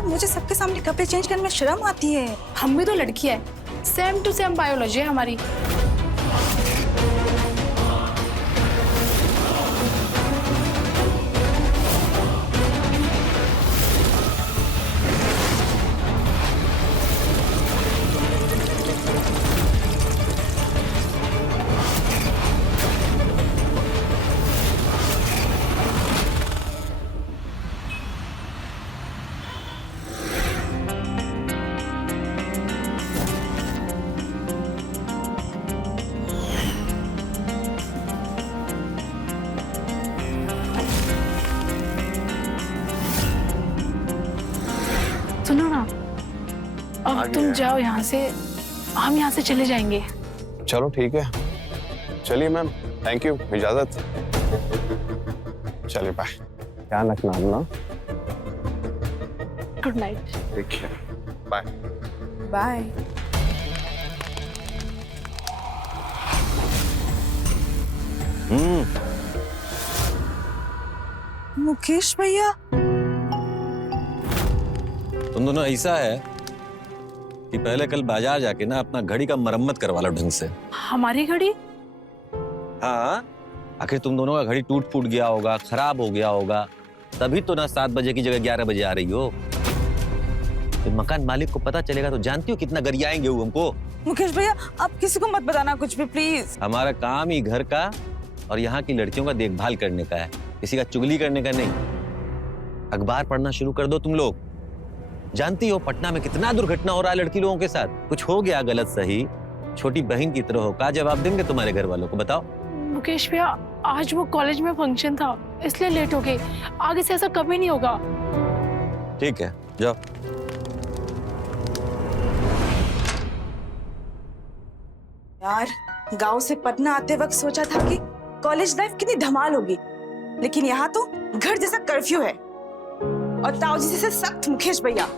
यार मुझे सबके सामने कपड़े चेंज करने में शर्म आती है। हम भी तो लड़की है, सेम टू सेम बायोलॉजी है हमारी। सुनो ना, अब तुम जाओ यहाँ से, हम यहाँ से चले जाएंगे। चलो ठीक है, चलिए मैम, थैंक यू, इजाजत। चलिए बाय। ध्यान रखना अपना। Good night. ठीक है, बाय बाय। मुकेश भैया, तुम दोनों ऐसा है कि पहले कल बाजार जाके ना अपना घड़ी का मरम्मत करवा लो ढंग से। हमारी घड़ी? हाँ, आखिर तुम दोनों का घड़ी टूट फूट गया होगा, खराब हो गया होगा, तभी तो ना 7 बजे की जगह 11 बजे आ रही हो। तो मकान मालिक को पता चलेगा तो जानती हो कितना गरियाएंगे वो हमको। मुकेश भैया आप किसी को मत बताना कुछ भी प्लीज। हमारा काम ही घर का और यहाँ की लड़कियों का देखभाल करने का है, किसी का चुगली करने का नहीं। अखबार पढ़ना शुरू कर दो तुम लोग। जानती हो पटना में कितना दुर्घटना हो रहा है लड़की लोगों के साथ। कुछ हो गया गलत सही, छोटी बहन की तरह हो, क्या जवाब देंगे तुम्हारे घर वालों को, बताओ। मुकेश भैया आज वो कॉलेज में फंक्शन था इसलिए लेट हो गए, आगे से ऐसा कभी नहीं होगा। ठीक है, जाओ। यार गांव से पटना आते वक्त सोचा था कि कॉलेज लाइफ कितनी धमाल होगी, लेकिन यहाँ तो घर जैसा कर्फ्यू है और ताऊजी से सख्त मुकेश भैया।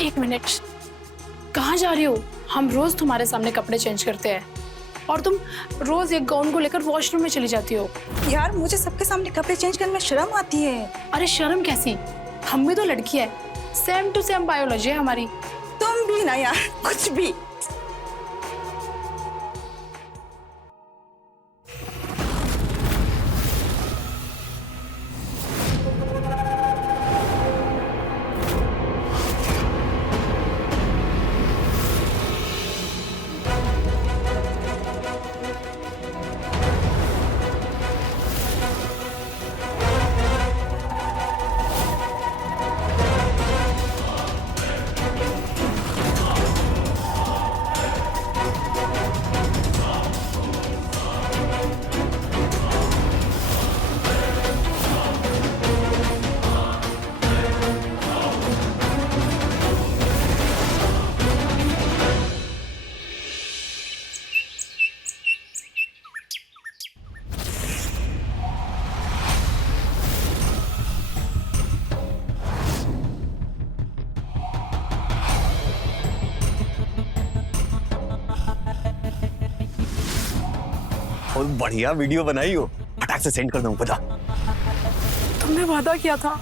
एक मिनट, कहाँ जा रही हो? हम रोज तुम्हारे सामने कपड़े चेंज करते हैं और तुम रोज एक गाउन को लेकर वॉशरूम में चली जाती हो। यार मुझे सबके सामने कपड़े चेंज करने में शर्म आती है। अरे शर्म कैसी, हम भी तो लड़की है, सेम टू सेम बायोलॉजी है हमारी। तुम भी ना यार, कुछ भी। और बढ़िया वीडियो बनाई हो, फटाक से सेंड कर दूं, बता। तुमने वादा किया था।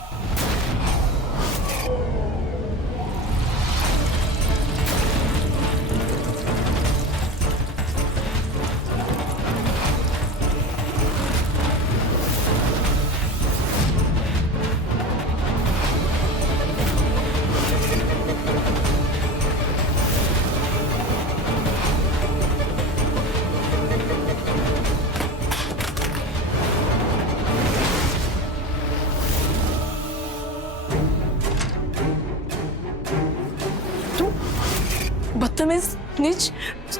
बदतमीज, नीच,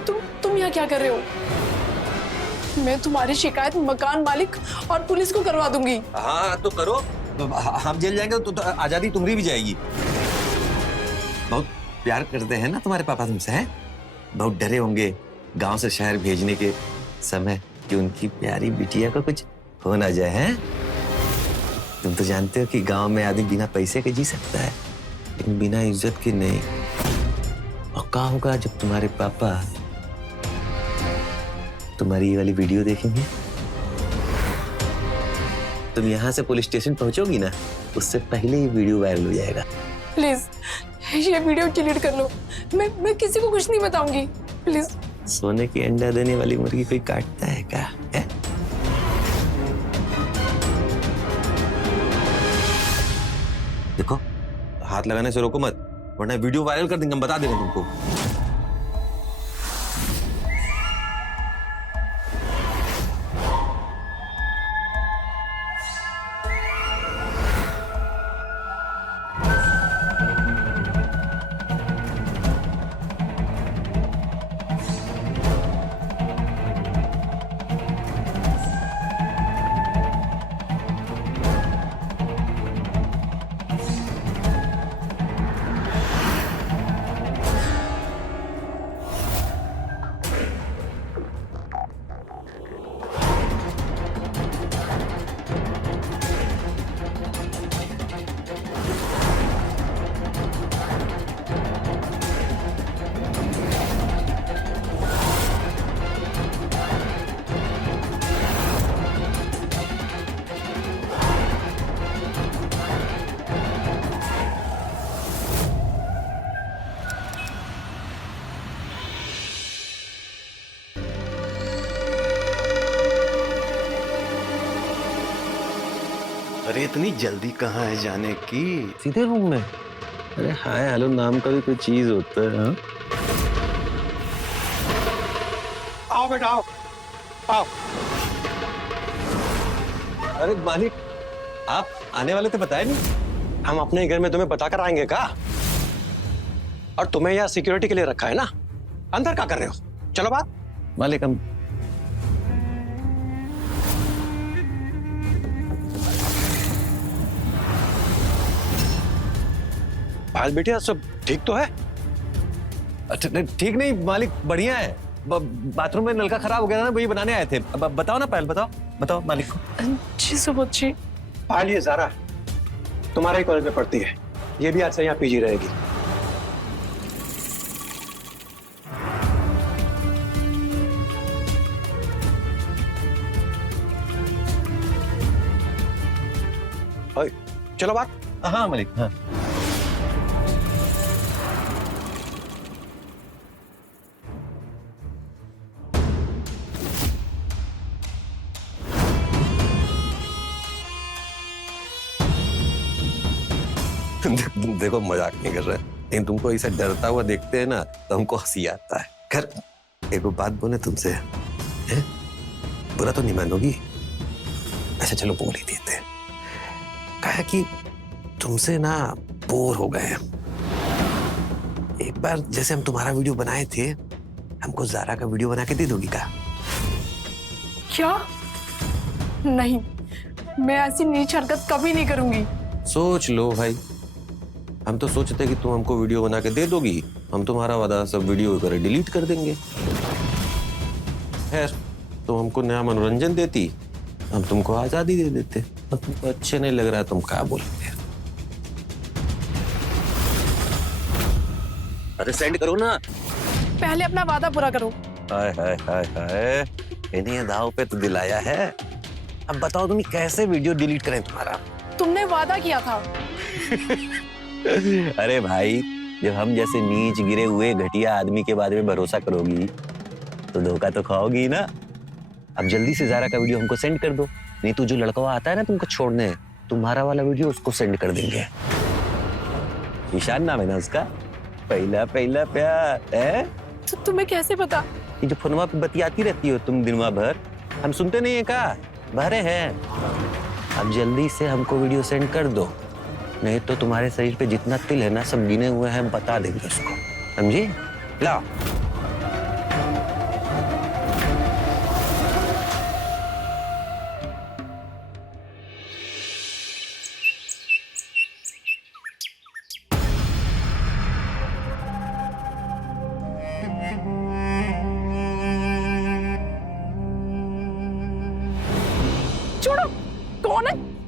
तुम यहाँ क्या कर रहे हो? मैं तुम्हारी शिकायत मकान मालिक और पुलिस को करवा दूंगी। हाँ तो करो, हम जेल जाएंगे तो आजादी तुम्हारी भी जाएगी। बहुत प्यार करते हैं ना तुम्हारे पापा तुमसे, हैं? बहुत डरे होंगे गांव से शहर भेजने के समय कि उनकी प्यारी बिटिया को कुछ हो ना जाए, हैं? तुम तो जानते हो कि गांव में आदमी बिना पैसे के जी सकता है, लेकिन बिना इज्जत के नहीं। और क्या होगा जब तुम्हारे पापा तुम्हारी ये वाली वीडियो देखेंगे? तुम यहाँ से पुलिस स्टेशन पहुंचोगी ना, उससे पहले ये वीडियो वायरल हो जाएगा। प्लीज ये वीडियो डिलीट कर लो। मैं किसी को कुछ नहीं बताऊंगी, प्लीज। सोने की अंडा देने वाली मुर्गी कोई काटता है क्या, है? देखो, हाथ लगाने से रोको मत, वरना वीडियो वायरल कर देंगे, हम बता देंगे तुमको। अरे इतनी जल्दी कहाँ है जाने की? सीधे रूम में? अरे हाय हेलो नाम का भी कोई चीज होता है, हाँ? आओ बेटा आओ, आओ। अरे मालिक, आप आने वाले थे, बताया नहीं? हम अपने घर में तुम्हें बताकर आएंगे का? और तुम्हें यहाँ सिक्योरिटी के लिए रखा है ना, अंदर क्या कर रहे हो? चलो बात। मालिक हम आज बेटिया सब ठीक तो है? अच्छा ठीक नहीं मालिक, बढ़िया है। बाथरूम में नलका खराब हो गया था ना, वही बनाने आए थे। अब बताओ ना पायल, बताओ मालिक को। जी सुबोध जी। पायल ये ज़ारा तुम्हारे ही कॉलेज में पढ़ती है, ये भी आज से यहाँ पीजी रहेगी। ओए, चलो बात। हाँ मालिक, हाँ। देखो मजाक नहीं कर रहे, लेकिन तुमको ऐसा डरता हुआ देखते हैं ना तो हमको हंसी आता है। खैर एक बात बोले तुमसे, हैं? बुरा तो नहीं मानोगी? अच्छा चलो बोल ही देते हैं। कहा कि तुमसे ना बोर हो गए हैं। एक बार जैसे हम तुम्हारा वीडियो बनाए थे, हमको ज़ारा का वीडियो बना के दे दोगी क्या? क्या? नहीं, मैं ऐसी नीच हरकत कभी नहीं करूंगी। सोच लो भाई, हम तो सोचते कि तुम हमको वीडियो बना के दे दोगी, हम तुम्हारा वादा सब वीडियो कर डिलीट कर देंगे। खैर तुम हमको नया मनोरंजन देती, हम तुमको आजादी दे देते। अब तुमको अच्छे नहीं लग रहा, तुम क्या बोलते? अरे सेंड करो ना। पहले अपना वादा पूरा करो। हाय हाय हाय हाय, इन्हीं दाव पे तो दिलाया है। अब बताओ तुम कैसे वीडियो डिलीट करें तुम्हारा? तुमने वादा किया था। अरे भाई, जब हम जैसे नीच गिरे हुए घटिया आदमी के बारे में भरोसा करोगी तो धोखा तो खाओगी ना। अब जल्दी से ज़ारा का वीडियो हमको सेंड कर दो, नहीं तो जो लड़का आता है ना तुमको छोड़ने, तुम्हारा वाला वीडियो उसको सेंड कर देंगे। ईशान नाम है ना उसका, पहला पहला प्यार है। तो तुम्हें कैसे पता? ये जो फोनवा पे बतियाती रहती हो तुम दिनवा भर, हम सुनते नहीं है का? भरे हैं। अब जल्दी से हमको वीडियो सेंड कर दो, नहीं तो तुम्हारे शरीर पे जितना तिल है ना सब गिने हुए हैं, बता देंगे उसको, समझी? लाओ।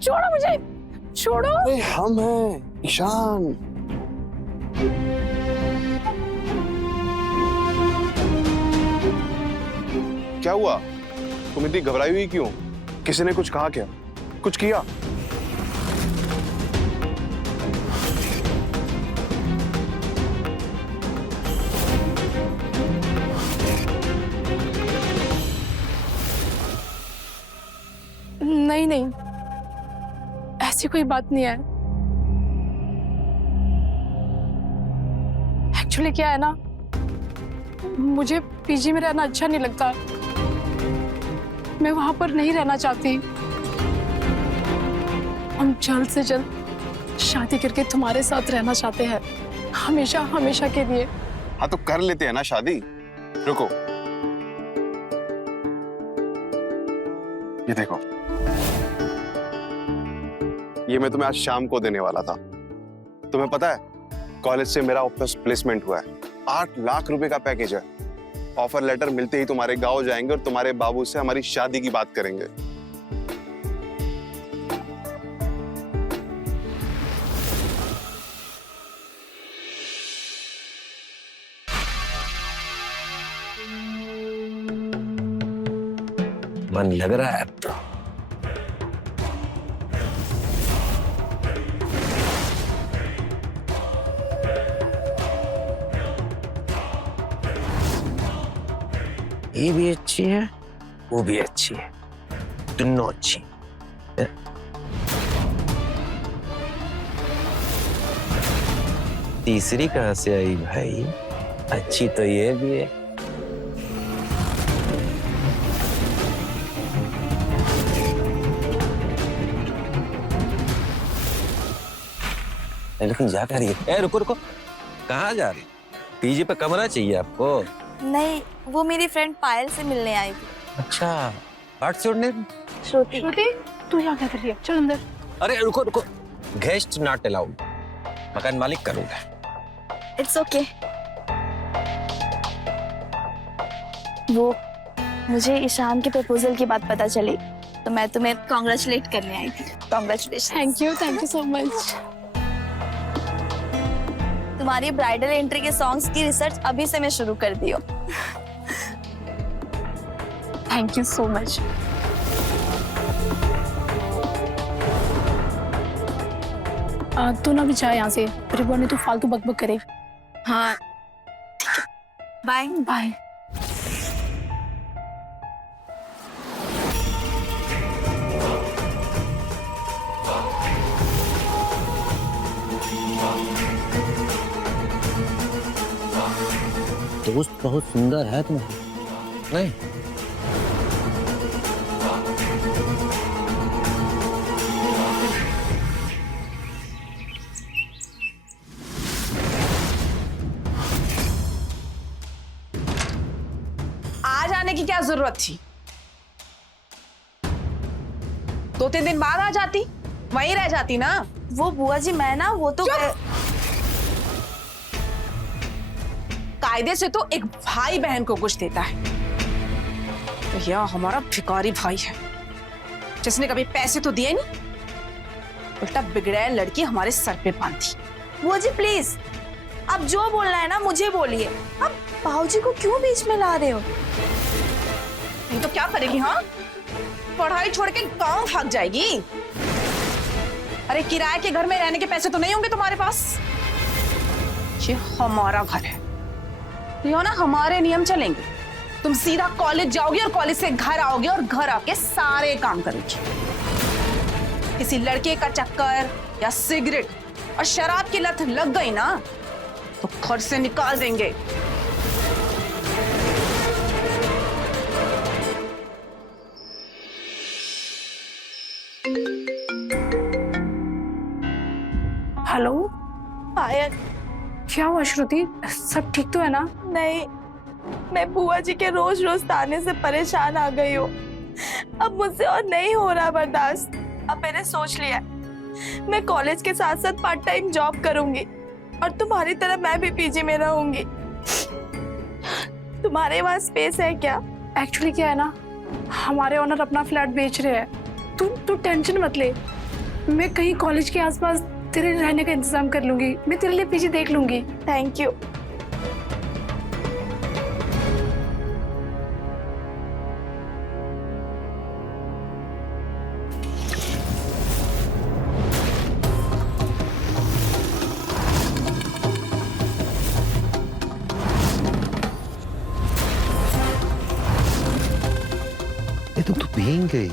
छोड़ो मुझे, छोड़ो। अरे हम हैं ईशान। क्या हुआ? तुम इतनी घबराई हुई क्यों? किसी ने कुछ कहा क्या? कुछ किया? नहीं नहीं, ऐसी कोई बात नहीं है। एक्चुअली क्या है ना, मुझे पीजी में रहना अच्छा नहीं लगता। मैं वहां पर नहीं रहना चाहती। हम जल्द से जल्द शादी करके तुम्हारे साथ रहना चाहते हैं, हमेशा हमेशा के लिए। हाँ तो कर लेते हैं ना शादी। रुको, ये देखो, ये मैं तुम्हें आज शाम को देने वाला था। तुम्हें पता है, कॉलेज से मेरा ऑफिस प्लेसमेंट हुआ है। 8 लाख रुपए का पैकेज है। ऑफर लेटर मिलते ही तुम्हारे गांव जाएंगे और तुम्हारे बाबू से हमारी शादी की बात करेंगे। मन लग रहा है अब तो। ये भी अच्छी है, वो भी अच्छी है, दोनों अच्छी है। तीसरी कहां से आई भाई? अच्छी तो ये भी है। लेकिन जा कर रुको रुको, कहाँ जा रही? पीजी पे कमरा चाहिए आपको? नहीं, वो मेरी फ्रेंड पायल से मिलने आई थी। अच्छा, बात सुनने। श्रुति। श्रुति, तू यहाँ क्या कर रही है? चल अंदर। अरे रुको रुको, गेस्ट नॉट अलाउड, मकान मालिक करूंगा। It's okay. वो मुझे ईशान के प्रपोजल की बात पता चली तो मैं तुम्हें कॉन्ग्रेचुलेट करने आई थी। Congratulation. Thank you so much. तुम्हारी ब्राइडल एंट्री के सॉन्ग्स की रिसर्च अभी से मैं शुरू कर दी हूँ। Thank you so much. तू ना भी जा यहाँ से, रिबो ने तू फालतू बकबक करे। हाँ, बाय बाय। दोस्त बहुत सुंदर है तुम्हारी, नहीं? आज आने की क्या जरूरत थी? 2-3 दिन बाद आ जाती, वहीं रह जाती ना। वो बुआ जी, मैं ना वो तो कायदे से तो एक भाई बहन को कुछ देता है, तो यह हमारा भिखारी भाई है जिसने कभी पैसे तो दिए नहीं, उल्टा बिगड़ैल लड़की हमारे सर पे बांधी। बुआ जी प्लीज, अब जो बोलना है ना मुझे बोलिए। अब भाऊजी को क्यों बीच में ला रहे हो? नहीं तो क्या करेगी? हाँ, पढ़ाई छोड़ के गांव भाग जाएगी। अरे किराए के घर में रहने के पैसे तो नहीं होंगे तुम्हारे पास? ये हमारा घर है, यो ना हमारे नियम चलेंगे। तुम सीधा कॉलेज जाओगे और कॉलेज से घर आओगे और घर आके सारे काम करोगे। किसी लड़के का चक्कर या सिगरेट और शराब की लत लग गई ना तो घर से निकाल देंगे। हेलो पायल। क्या हुआ श्रुति, सब ठीक तो है ना? नहीं, मैं बुआ जी के रोज रोज ताने से परेशान आ गई हूँ। अब मुझसे और नहीं हो रहा बर्दाश्त। अब मैंने सोच लिया है, मैं कॉलेज के साथ साथ पार्ट टाइम जॉब करूंगी और तुम्हारी तरह मैं भी पीजी में रहूंगी। तुम्हारे वहाँ स्पेस है क्या? एक्चुअली क्या है ना, हमारे ओनर अपना फ्लैट बेच रहे हैं। तू टेंशन मत ले, मैं कहीं कॉलेज के आसपास तेरे रहने का इंतजाम कर लूंगी। मैं तेरे लिए पीजी देख लूंगी। Thank you. ये तुम तो भीग गई।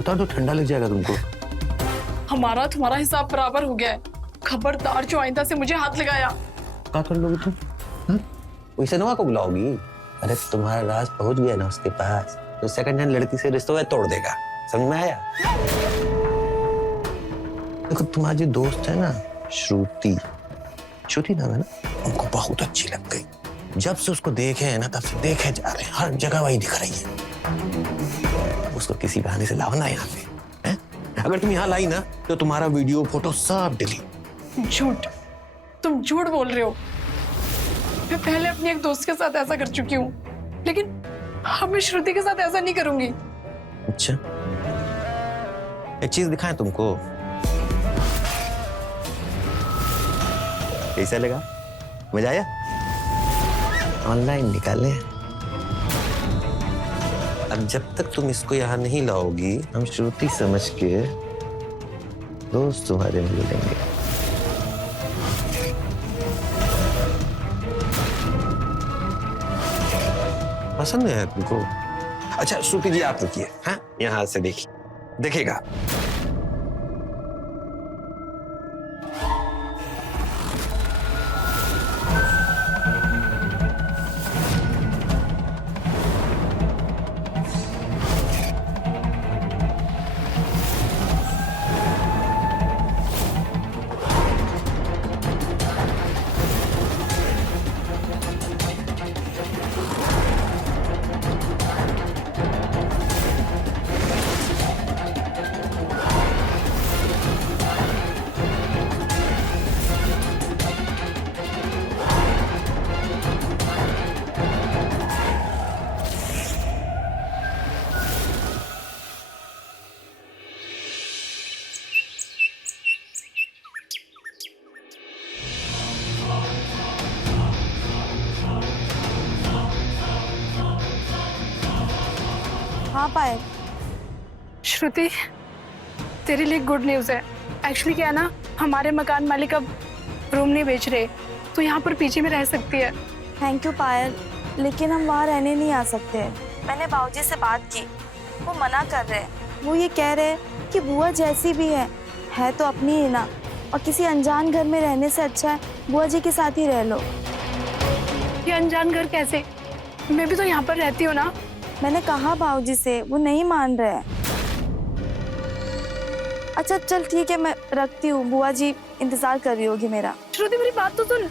उतार तो ठंडा लग जाएगा तुमको। हमारा तुम्हारा हिसाब बराबर हो गया है। खबरदार जो आइंदा से मुझे हाथ लगाया। क्या कर लोगी तुम? वैसे नवा को बुलाओगी? अरे तुम्हारा राज पहुंच गया ना उसके पास, तो सेकंड हैंड लड़की से रिश्ता तोड़ देगा। समझ में आया? देखो तुम्हारी जो दोस्त है ना श्रुति, श्रुति नाम है ना, हमको बहुत अच्छी लग गई। जब से उसको देखे है ना तब से देखे जा रहे हैं, हर जगह वही दिख रही है। उसको किसी बहाने से लाओ ना यहाँ पे, हैं? अगर तुम यहाँ लाई ना तो तुम्हारा वीडियो फोटो सब डिलीट। झूठ, तुम झूठ बोल रहे हो। मैं पहले अपनी एक दोस्त के साथ ऐसा कर चुकी हूँ, लेकिन अब मैं श्रुति के साथ ऐसा नहीं करूंगी। अच्छा, एक चीज दिखाएं तुमको, कैसा लगा? मजा आया? ऑनलाइन निकाले। अब जब तक तुम इसको यहाँ नहीं लाओगी, हम श्रुति समझ के दोस्त तुम्हारे मिल लेंगे। पसंद है तुमको? अच्छा श्रुति जी आप रुकिए, हाँ यहाँ से देखिए, देखेगा। हाँ पायल। श्रुति, तेरे लिए गुड न्यूज़ है। एक्चुअली क्या है ना, हमारे मकान मालिक अब रूम नहीं बेच रहे, तो यहाँ पर पीछे में रह सकती है। थैंक यू पायल, लेकिन हम वहाँ रहने नहीं आ सकते। मैंने बाबूजी से बात की, वो मना कर रहे हैं। वो ये कह रहे हैं कि बुआ जैसी भी है तो अपनी ही ना, और किसी अनजान घर में रहने से अच्छा है बुआ जी के साथ ही रह लो। ये अनजान घर कैसे? मैं भी तो यहाँ पर रहती हूँ ना। मैंने कहा बाबूजी से, वो नहीं मान रहे हैं। अच्छा चल ठीक है, मैं रखती हूँ, बुआ जी इंतजार कर रही होगी मेरा। श्रुति मेरी बात तो सुन।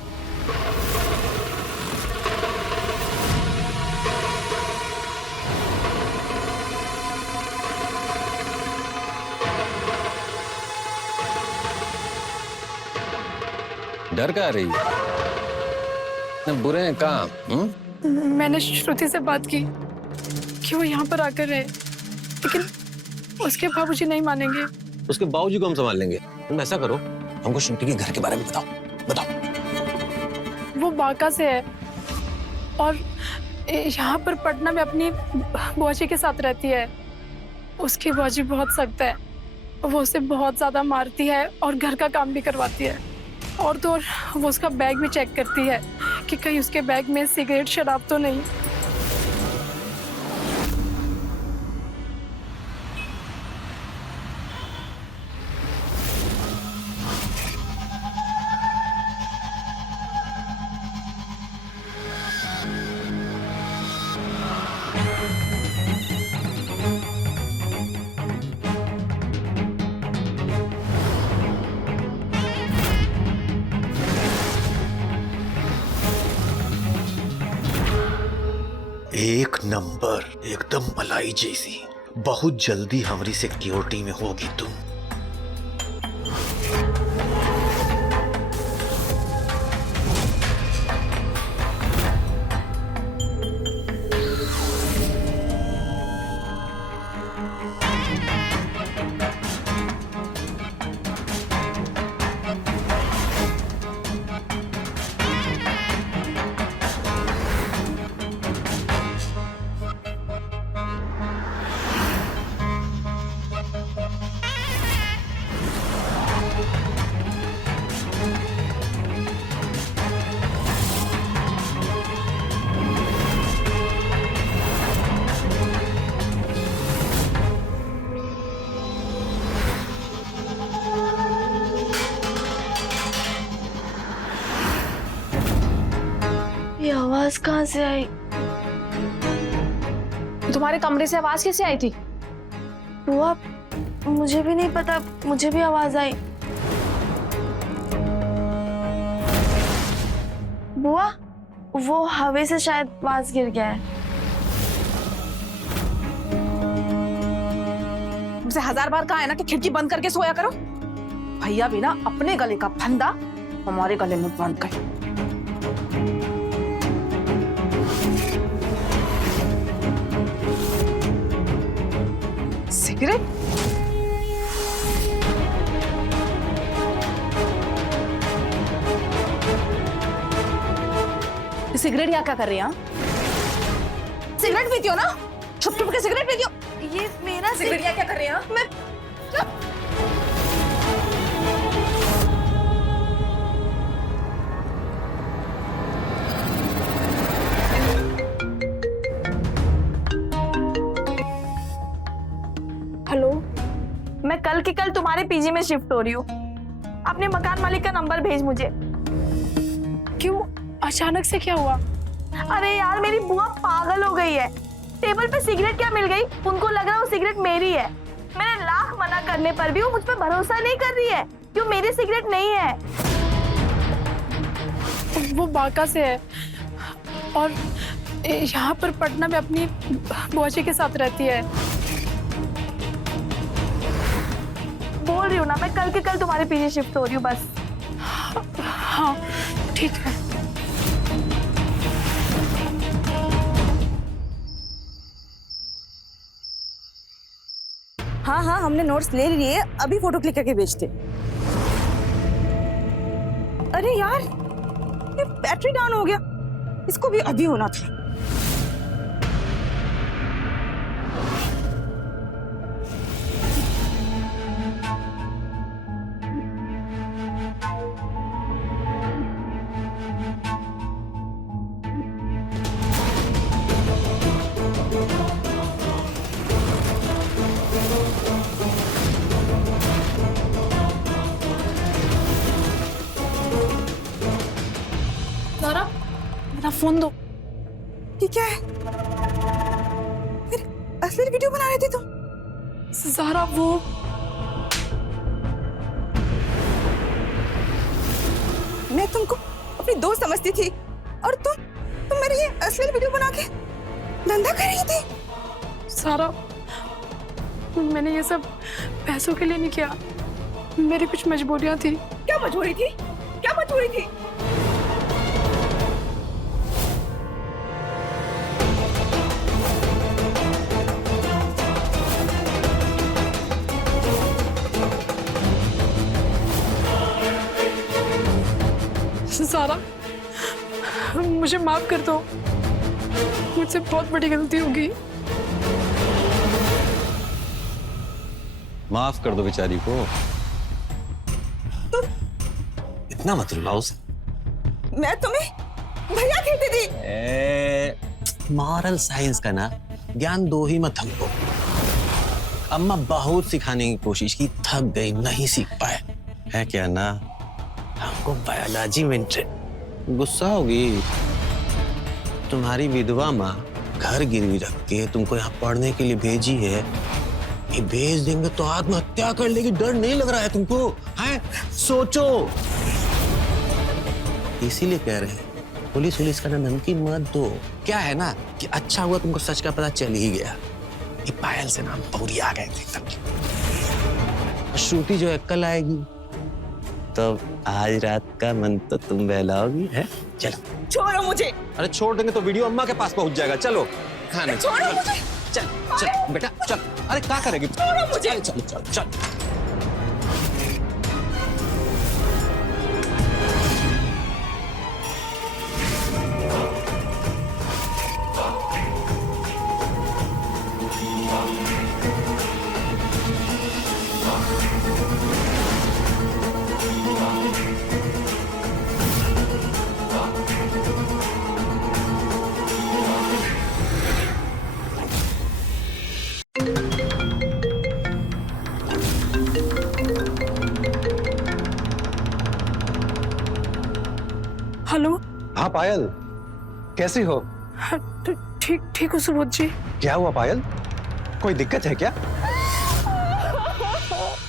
डर का रही है? न बुरे हैं काम। मैंने श्रुति से बात की कि वो यहाँ पर आकर रहे, लेकिन उसके बाबूजी नहीं मानेंगे। उसके बाबूजी को हम संभाल लेंगे। तुम ऐसा करो, हमको श्रुति के घर के बारे में बताओ। वो बांका से है और यहाँ पर पटना में अपनी बुआ जी के साथ रहती है। उसकी बुआ जी बहुत सख्त है, वो उसे बहुत ज्यादा मारती है और घर का काम भी करवाती है। और तो और वो उसका बैग भी चेक करती है कि कहीं उसके बैग में सिगरेट शराब तो नहीं। एक नंबर, एकदम मलाई जैसी। बहुत जल्दी हमारी सिक्योरिटी में होगी तुम। ये आवाज कहाँ से आई? तुम्हारे कमरे से आवाज कैसे आई थी? बुआ, मुझे भी नहीं पता, मुझे भी आवाज आई। बुआ, वो हवा से शायद वास गिर गया है। तुमसे 1000 बार कहा है ना कि खिड़की बंद करके सोया करो। भैया भी ना अपने गले का फंदा हमारे गले में बंद कर। सिगरेट? सिगरेट यहाँ क्या कर रही है? सिगरेट पीती हो ना? छुप छुप के सिगरेट पीती हो? ये मेरा सिगरेट यहाँ क्या कर रही है? मैं हेलो, मैं कल के कल तुम्हारे पीजी में शिफ्ट हो रही हूँ। अपने मकान मालिक का नंबर भेज मुझे। क्यों? अचानक से क्या हुआ? अरे यार, मेरी बुआ पागल हो गई है। टेबल पे सिगरेट क्या मिल गई, उनको लग रहा है वो सिगरेट मेरी है। मैंने लाख मना करने पर भी वो मुझ पर भरोसा नहीं कर रही है कि वो मेरी सिगरेट नहीं है। वो बांका से है और यहाँ पर पटना में अपनी बुआ जी के साथ रहती है। बोल रही हूँ ना, मैं कल के कल तुम्हारे पीछे शिफ्ट हो रही हूँ बस। हाँ ठीक है। हाँ हाँ, हमने नोट्स ले लिए, अभी फोटो क्लिक करके भेजते। अरे यार, ये बैटरी डाउन हो गया, इसको भी अभी होना था। ज़ारा, मेरा फोन दो। ये क्या है? मेरी असली वीडियो बना रही थी तुम? ज़ारा, वो मैं तुमको अपनी दोस्त समझती थी और तुम मेरी ये असली वीडियो बना के धंधा कर रही थी। ज़ारा, मैंने ये सब पैसों के लिए नहीं किया, मेरी कुछ मजबूरियां थी। क्या मजबूरी थी? क्या मजबूरी थी? ज़ारा, मुझे माफ कर दो, मुझसे बहुत बड़ी गलती होगी। माफ कर दो बेचारी को। इतना मत रुलाओ उसे। मैं तुम्हें भैया कहती थी। मॉरल साइंस का ना ज्ञान दो ही मत हमको। अम्मा बहुत सिखाने की कोशिश की, थक गई, नहीं सीख पाए। है क्या ना, हमको बायोलॉजी में इंटरेस्ट। गुस्सा होगी। तुम्हारी विधवा माँ घर गिरवी रख के तुमको यहाँ पढ़ने के लिए भेजी है। ये भेज देंगे तो आत्महत्या कर लेगी, डर नहीं लग रहा है तुमको? हैं? सोचो। इसीलिए कह रहे हैं पुलिस का धमकी मत दो। क्या है ना कि अच्छा हुआ तुमको सच का पता चल ही गया। ये पायल से नाम पौरी आ गए थे तब। श्रुति जो है कल आएगी, तो आज रात का मन तो तुम बहलाओगी। है? चलो। छोड़ो मुझे। अरे छोड़ देंगे तो वीडियो अम्मा के पास पहुंच जाएगा। चलो खाने। छोड़ो मुझे। चल चल बेटा चल। अरे क्या करेगी? छोड़ो मुझे। चल चल चल चल। हेलो, हाँ पायल, कैसी हो? हाँ, ठीक ठीक हो सुबोध जी। क्या हुआ पायल? कोई दिक्कत है क्या?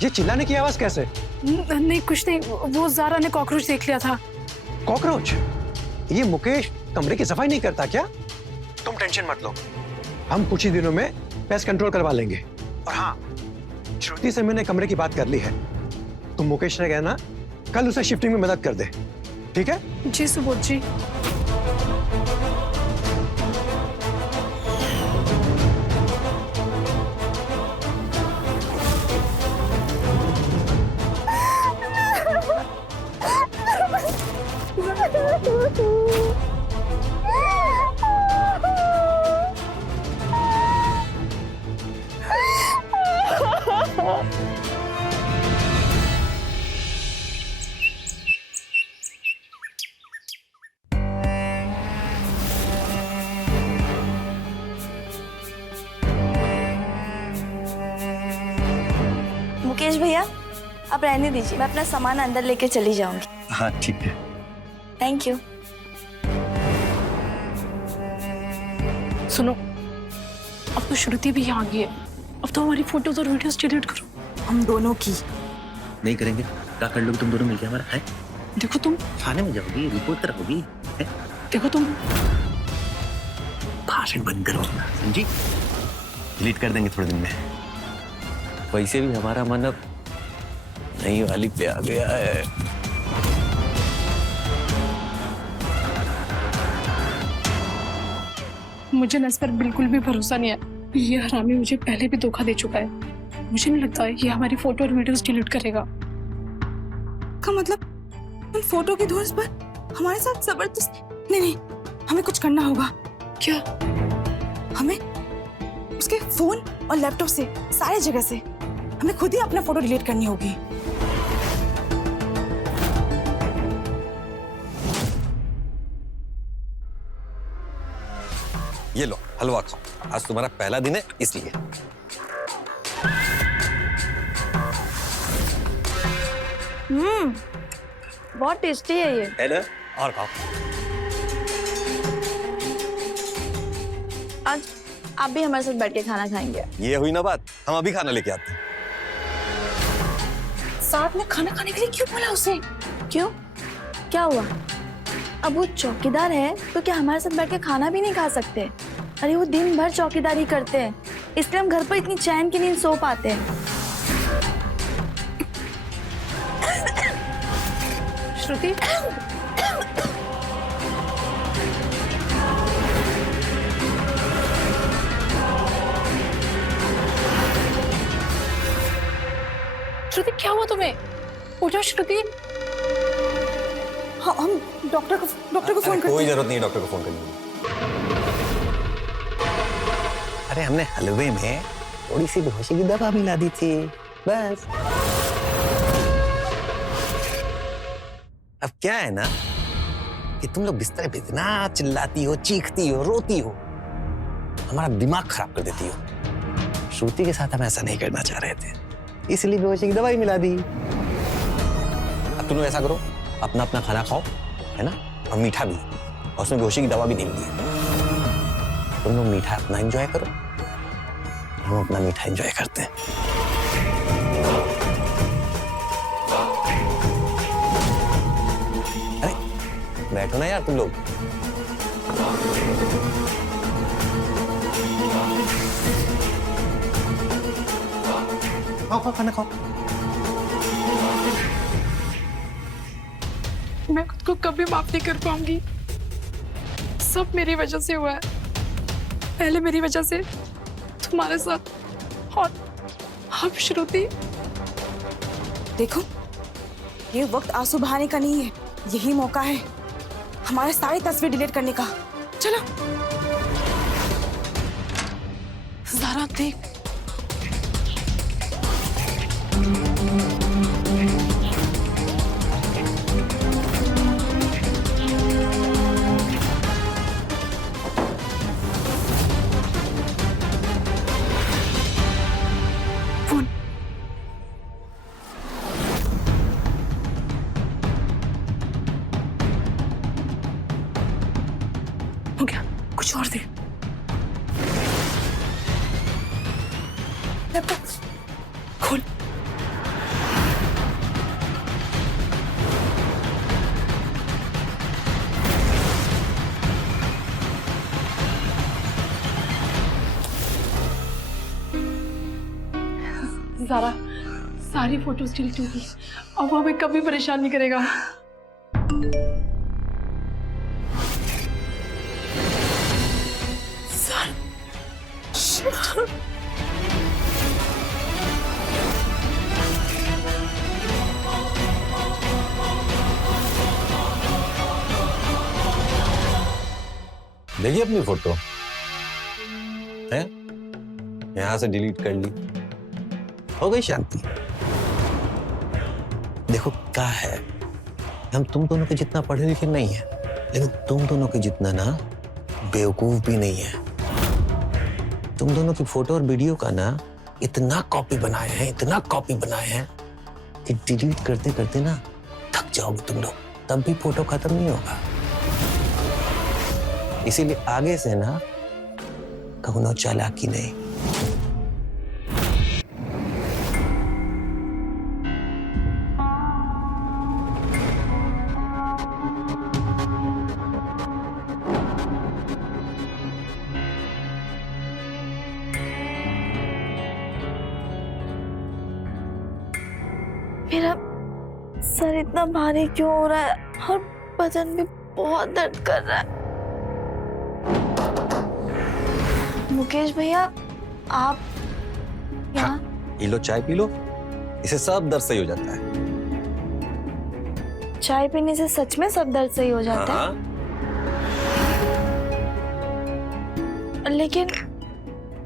ये चिल्लाने की आवाज कैसे? नहीं कुछ नहीं, वो ज़ारा ने कॉकरोच देख लिया था। कॉकरोच? ये मुकेश कमरे की सफाई नहीं करता क्या? तुम टेंशन मत लो, हम कुछ ही दिनों में पेस्ट कंट्रोल करवा लेंगे। और हाँ, श्रुति से मैंने कमरे की बात कर ली है। तुम मुकेश ने कहना कल उसे शिफ्टिंग में मदद कर दे, ठीक है? जी सुबोध जी। मुकेश भैया, आप रहने दीजिए, मैं अपना सामान अंदर लेके चली जाऊंगी। हाँ ठीक है। Thank you. सुनो, अब तो श्रुति भी यहाँ आ गई है। अब तो हमारी फोटोज और वीडियोस डिलीट करो। हम दोनों की। नहीं करेंगे, क्या कर लोगे तुम दोनों मिलके हमारा? है देखो तुम, थाने में जाओगी, रिपोर्ट कराओगी? देखो तुम। भाषण बंद करो अपना, समझी? डिलीट कर देंगे थोड़े दिन में। वैसे भी हमारा मन अब नई वाली पे आ गया है। मुझे ना इस पर बिल्कुल भी भरोसा नहीं है। ये हरामी मुझे पहले भी धोखा दे चुका है। मुझे नहीं लगता है ये हमारी फोटो और वीडियोस डिलीट करेगा। का मतलब उन फोटो की धुंस पर हमारे साथ जबरदस्त। नहीं, हमें कुछ करना होगा। क्या? हमें उसके फोन और लैपटॉप से, सारी जगह से हमें खुद ही अपना फोटो डिलीट करनी होगी। ये लो हलवा खाओ, आज तुम्हारा पहला दिन है इसलिए। बहुत टेस्टी है ये। है ना? और खाओ। आज आप भी हमारे साथ बैठ के खाना खाएंगे। ये हुई ना बात, हम अभी खाना लेके आते हैं। साथ में खाना खाने के लिए क्यों बोला उसे? क्यों? क्या हुआ? अब वो चौकीदार है तो क्या हमारे साथ बैठ के खाना भी नहीं खा सकते? अरे वो दिन भर चौकीदारी करते हैं, इसलिए हम घर पर इतनी चैन की नींद सो पाते हैं। श्रुति, श्रुति क्या हुआ तुम्हें? उठो श्रुति। हाँ, हम डॉक्टर को फोन करते कोई हैं। जरूरत नहीं है डॉक्टर को फोन करने की। अरे हमने हलवे में थोड़ी सी बेहोशी की दवा मिला दी थी, बस। अब क्या है ना कि तुम लोग बिस्तर पे इतना चिल्लाती हो, चीखती हो, रोती हो, हमारा दिमाग खराब कर देती हो। श्रुति के साथ हम ऐसा नहीं करना चाह रहे थे, इसलिए बेहोशी की दवाई मिला दी। अब तुम लोग ऐसा करो, अपना अपना खाना खाओ, है ना? और मीठा भी, और उसमें बेहोशी की दवा भी नहीं दी। तुम लोग मीठा अपना एंजॉय करो, हम अपना मीठा एंजॉय करते हैं। अरे बैठो ना यार तुम लोग। खाओ खाना खाओ। मैं खुद को कभी माफ नहीं कर पाऊंगी। सब मेरी वजह से हुआ है। पहले मेरी वजह से तुम्हारे साथ, और अब श्रुति। देखो, ये वक्त आंसू बहाने का नहीं है, यही मौका है हमारे सारी तस्वीर डिलीट करने का। चलो। ज़ारा देख, गया, कुछ और दे। लैपटॉप खोल। ज़ारा, सारी फोटोज डिलीट होगी, अब वो हमें कभी परेशान नहीं करेगा। देखिए अपनी फोटो है, यहां से डिलीट कर ली, हो गई शांति। देखो क्या है, हम तुम दोनों के जितना पढ़े लिखे नहीं है, लेकिन तुम दोनों के जितना ना बेवकूफ भी नहीं है। तुम दोनों की फोटो और वीडियो का ना इतना कॉपी बनाए हैं, इतना कॉपी बनाए हैं कि डिलीट करते करते ना थक जाओगे तुम लोग, तब भी फोटो खत्म नहीं होगा। इसीलिए आगे से ना कहो चालाकी नहीं। मेरा सर इतना भारी क्यों हो रहा है और बदन भी बहुत दर्द कर रहा है। मुकेश भैया, आप यहाँ? पी लो, चाय पी लो, इसे सब दर्द सही हो जाता है। चाय पीने से सच में सब दर्द सही हो जाता है? लेकिन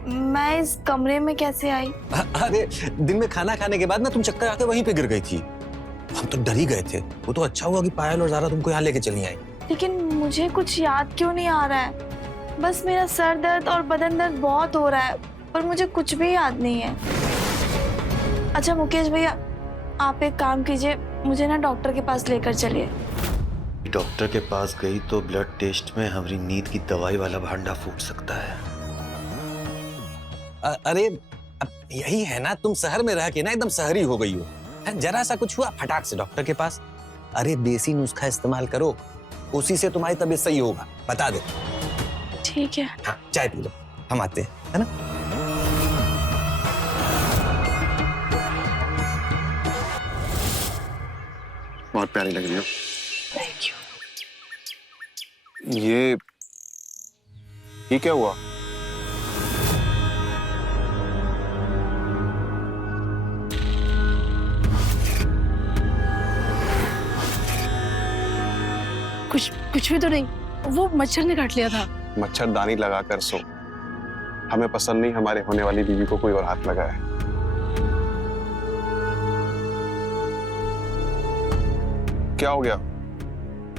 मैं इस कमरे में कैसे आई? अरे दिन में खाना खाने के बाद ना तुम चक्कर आके वहीं पे गिर गई थी, हम तो डर ही गए थे। वो तो अच्छा हुआ कि पायल और ज़ारा तुमको यहाँ लेके चली आई। लेकिन मुझे कुछ याद क्यों नहीं आ रहा है? बस मेरा सर दर्द और बदन दर्द बहुत हो रहा है, पर मुझे कुछ भी याद नहीं है। अच्छा मुकेश भैया, आप एक काम कीजिए, मुझे ना डॉक्टर के पास लेकर चलिए। डॉक्टर के पास गई तो ब्लड टेस्ट में हमारी नींद की दवाई वाला भांडा फूट सकता है। अरे अब यही है ना, तुम शहर में रह के ना एकदम शहरी हो गई हो। जरा सा कुछ हुआ फटाक से डॉक्टर के पास। अरे देसी नुस्खा इस्तेमाल करो, उसी से तुम्हारी तबीयत सही होगा, बता दे। ठीक है। हाँ, चाय पी लो, हम आते हैं, है ना? बहुत प्यारी लग रही हो। Thank you. ये क्या हुआ? कुछ भी तो नहीं, वो मच्छर ने काट लिया था। मच्छरदानी लगाकर सो। हमें पसंद नहीं हमारे होने वाली बीवी को कोई और हाथ लगाए। क्या हो गया?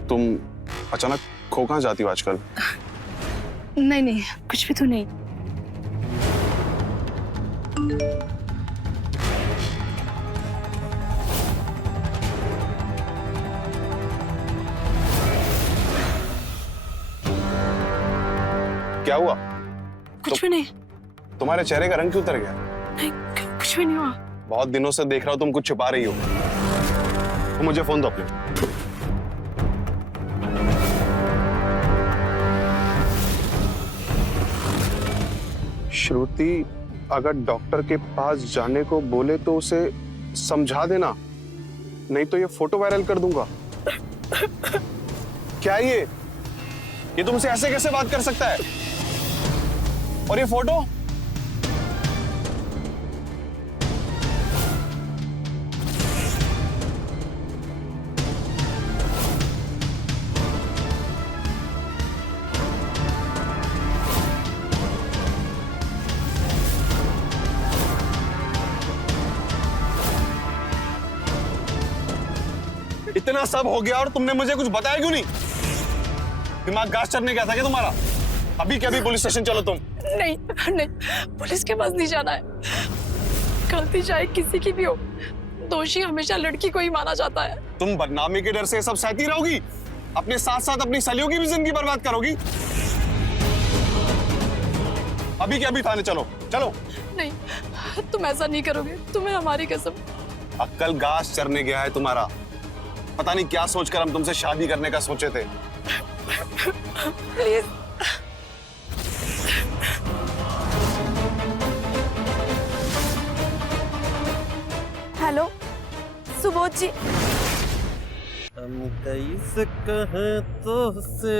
तुम अचानक खो कहाँ जाती हो आजकल? नहीं, कुछ भी तो नहीं। क्या हुआ? कुछ भी नहीं। तुम्हारे चेहरे का रंग क्यों उतर गया? नहीं, कुछ भी नहीं हुआ। बहुत दिनों से देख रहा हूं तुम कुछ छुपा रही हो। तो मुझे फोन दो अपने। श्रुति अगर डॉक्टर के पास जाने को बोले तो उसे समझा देना, नहीं तो ये फोटो वायरल कर दूंगा। क्या ये तुमसे ऐसे कैसे बात कर सकता है? और ये फोटो? इतना सब हो गया और तुमने मुझे कुछ बताया क्यों नहीं? दिमाग घास चढ़ने गया था क्या तुम्हारा? अभी क्या भी पुलिस स्टेशन चलो तुम। नहीं, पुलिस के पास नहीं जाना है। गलती चाहे किसी की भी हो, दोषी हमेशा लड़की को ही माना जाता है। तुम बदनामी के डर से सब सहती रहोगी, अपने साथ साथ अपनी सलियों की भी जिंदगी बर्बाद करोगी। अभी के अभी थाने चलो, चलो। नहीं, तुम ऐसा नहीं करोगे, तुम्हें हमारी कसम। अक्कल घास चरने गया है तुम्हारा। पता नहीं क्या सोचकर हम तुमसे शादी करने का सोचे थे। प्लीज। हेलो सुबोध जी। हम कैसे कहें तो से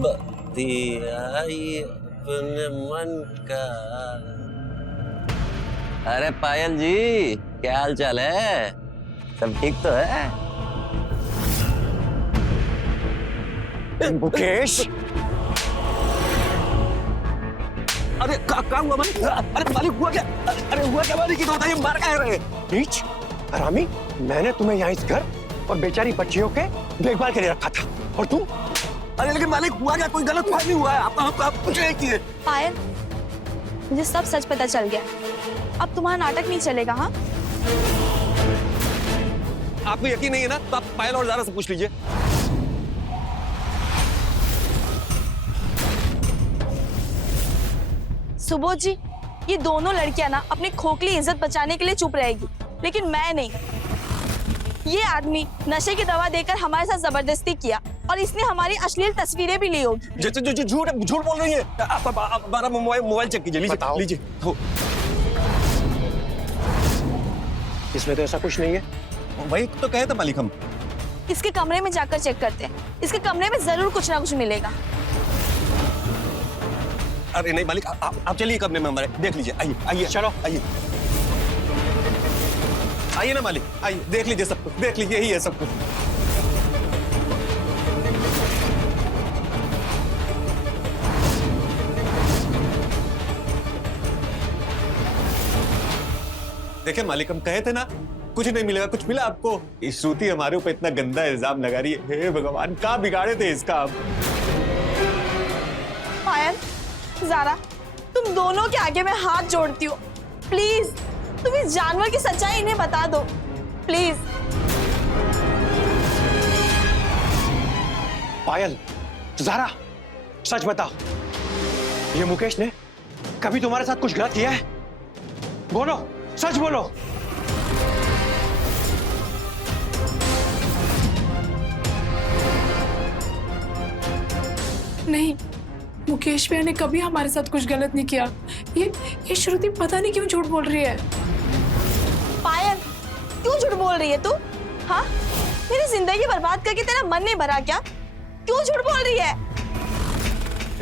बतियाई अपने मन का। अरे पायल जी, क्या हाल चाल है? सब ठीक तो है? मुकेश, अरे क्या हुआ मालिक? अरे मालिक हुआ क्या? अरे हुआ क्या मालिक? तो बताइए, मार क्या रहे? नीच हरामी, मैंने तुम्हें यहाँ इस घर और बेचारी बच्चियों के देखभाल के लिए रखा था, और तुम? अरे लेकिन मालिक हुआ क्या? कोई गलत नहीं हुआ है। आप कुछ नहीं किए। पायल, मुझे सब सच पता चल गया। अब तुम्हारा नाटक नहीं चलेगा। हाँ, आपको यकीन नहीं है ना, तो आप पायल और ज़ारा से पूछ लीजिए। सुबोध जी, ये दोनों लड़कियां ना अपनी खोखली इज्जत बचाने के लिए चुप रहेगी, लेकिन मैं नहीं। ये आदमी नशे की दवा देकर हमारे साथ जबरदस्ती किया, और इसने हमारी अश्लील तस्वीरें भी ली होगी। जो झूठ बोल रही है। आप हमारा मोबाइल चेक कीजिए, बताओ। लीजिए। हो, इसमें तो ऐसा कुछ नहीं है। वही तो कहे थे मालिक हम। इसके कमरे में जाकर चेक करते हैं। इसके कमरे में जरूर कुछ ना कुछ मिलेगा। अरे नहीं मालिक, आप चलिए कमरे में हमारे, देख लीजिए। आइए आइए, चलो। आइए आइए ना मालिक, आइए देख लीजिए सब कुछ, देख लीजिए, यही है सब कुछ। देखिए मालिक, हम कहे थे ना कुछ नहीं मिलेगा। कुछ मिला आपको? ये श्रुति हमारे ऊपर इतना गंदा इल्जाम लगा रही है। हे भगवान, क्या बिगाड़े थे इसका आप? पायल, ज़ारा, तुम दोनों के आगे मैं हाथ जोड़ती हूँ। प्लीज, तुम इस जानवर की सच्चाई इन्हें बता दो, प्लीज। पायल, ज़ारा, सच बताओ, ये मुकेश ने कभी तुम्हारे साथ कुछ गलत किया है? बोलो, सच बोलो। नहीं, मुकेश भैया ने कभी हमारे साथ कुछ गलत नहीं किया। ये श्रुति पता नहीं क्यों झूठ बोल रही है। पायल, क्यों झूठ बोल रही है तू? हाँ, मेरी जिंदगी बर्बाद करके तेरा मन नहीं भरा क्या? क्यों झूठ बोल रही है?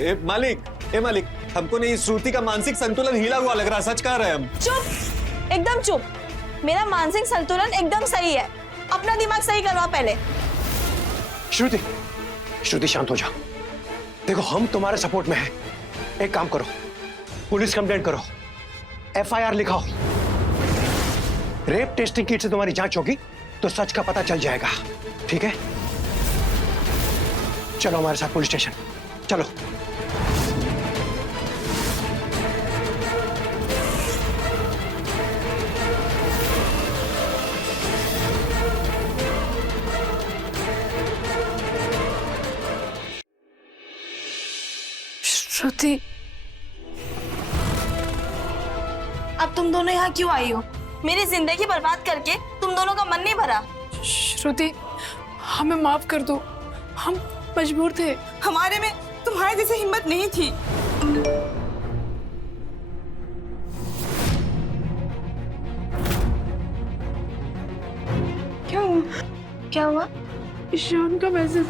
ए मालिक, हमको नहीं, श्रुति का मानसिक संतुलन हिला हुआ लग रहा। सच कह रहे हैं हम। चुप, एकदम चुप। मेरा मानसिक संतुलन एकदम सही है। अपना दिमाग सही करवा पहले। श्रुति शांत हो जा। देखो, हम तुम्हारे सपोर्ट में हैं। एक काम करो, पुलिस कंप्लेंट करो, FIR लिखाओ। रेप टेस्टिंग किट से तुम्हारी जांच होगी तो सच का पता चल जाएगा। ठीक है? चलो हमारे साथ पुलिस स्टेशन, चलो। श्रुति, अब तुम दोनों यहाँ क्यों आई हो? मेरी जिंदगी बर्बाद करके तुम दोनों का मन नहीं भरा? श्रुति, हमें माफ कर दो, हम मजबूर थे। हमारे में तुम्हारे जैसे हिम्मत नहीं थी। क्या हुआ? ईशान का मैसेज।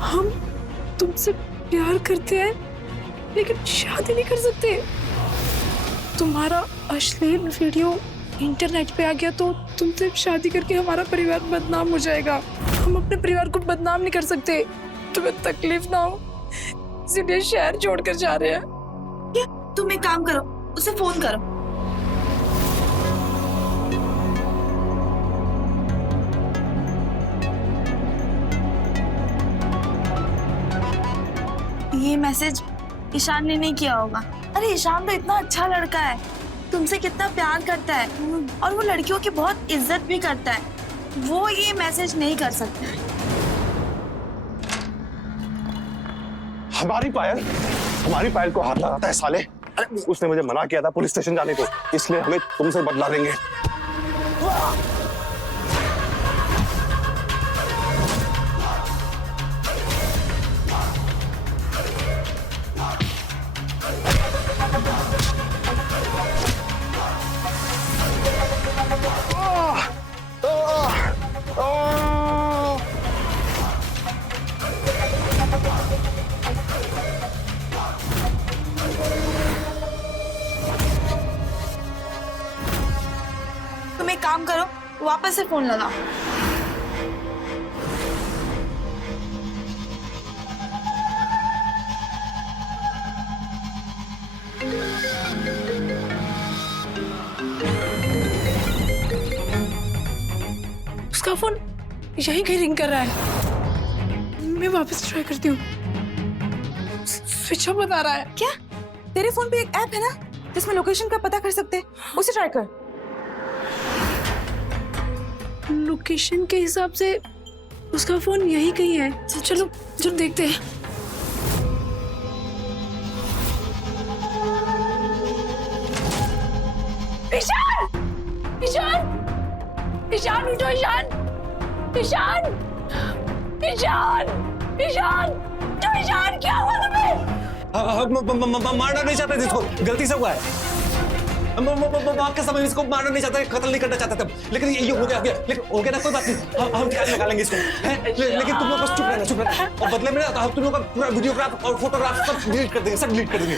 हम तुमसे प्यार करते हैं लेकिन शादी नहीं कर सकते। तुम्हारा अश्लील वीडियो इंटरनेट पे आ गया तो तुमसे शादी करके हमारा परिवार बदनाम हो जाएगा। हम अपने परिवार को बदनाम नहीं कर सकते। तुम्हें तकलीफ ना हो इसलिए शहर छोड़कर जा रहे हैं। तुम एक काम करो, उसे फोन करो। ये मैसेज ईशान ने नहीं किया होगा। अरे ईशान तो इतना अच्छा लड़का है, तुमसे कितना प्यार करता है और वो लड़कियों की बहुत इज्जत भी करता है। वो ये मैसेज नहीं कर सकता। हमारी पायल को हाथ लगाता है साले। अरे उसने मुझे मना किया था पुलिस स्टेशन जाने को, इसलिए हमें तुमसे बदला लेंगे। तुम एक काम करो, वापस से फोन लगाओ। उसका फोन यहीं कहीं रिंग कर रहा है। मैं वापस ट्राई करती हूँ। स्विच ऑफ बता रहा है। क्या तेरे फोन पे एक ऐप है ना जिसमें लोकेशन का पता कर सकते हैं, उसे ट्राई कर। लोकेशन के हिसाब से उसका फोन यहीं कहीं है। चलो चलो देखते हैं। ईशान! ईशान! ईशान उठो! ईशान! ईशान! ईशान! ईशान! तो ईशान क्या हुआ तुम्हें? मारना नहीं चाहते थे इसको, गलती से हुआ है। बात के समय इसको मारना नहीं चाहते, कत्ल नहीं करना चाहते थे, लेकिन ये हो गया। लेकिन हो गया ना, कोई बात नहीं, हम ख्याल निकालेंगे इसको। लेकिन तुम लोग बस चुप रहना। और बदले में हम तुम लोग का पूरा वीडियोग्राफ और फोटोग्राफ सब डिलीट कर देंगे, सब डिलीट कर देंगे।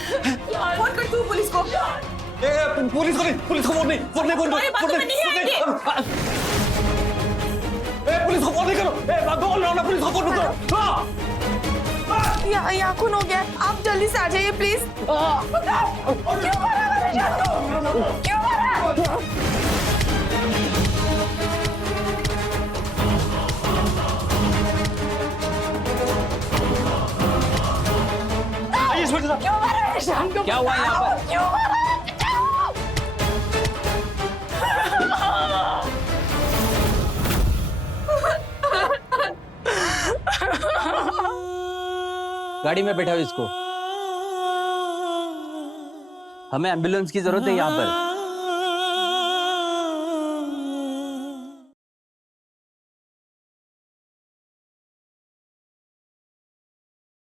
फोन कर तू पुलिस को। पुलिस को नहीं, पुलिस को फोन नहीं करो। बोल रहा हूँ ना, पुलिस को फोन करो। यहाँ खून हो गया, आप जल्दी से आ जाइए प्लीज। क्यों मारा मेरे जान को? क्यों मारा? क्यों मारा मेरे जान को? क्या हुआ यहाँ पर? क्यों मारा? गाड़ी में बैठाओ इसको, हमें एम्बुलेंस की जरूरत है यहाँ पर।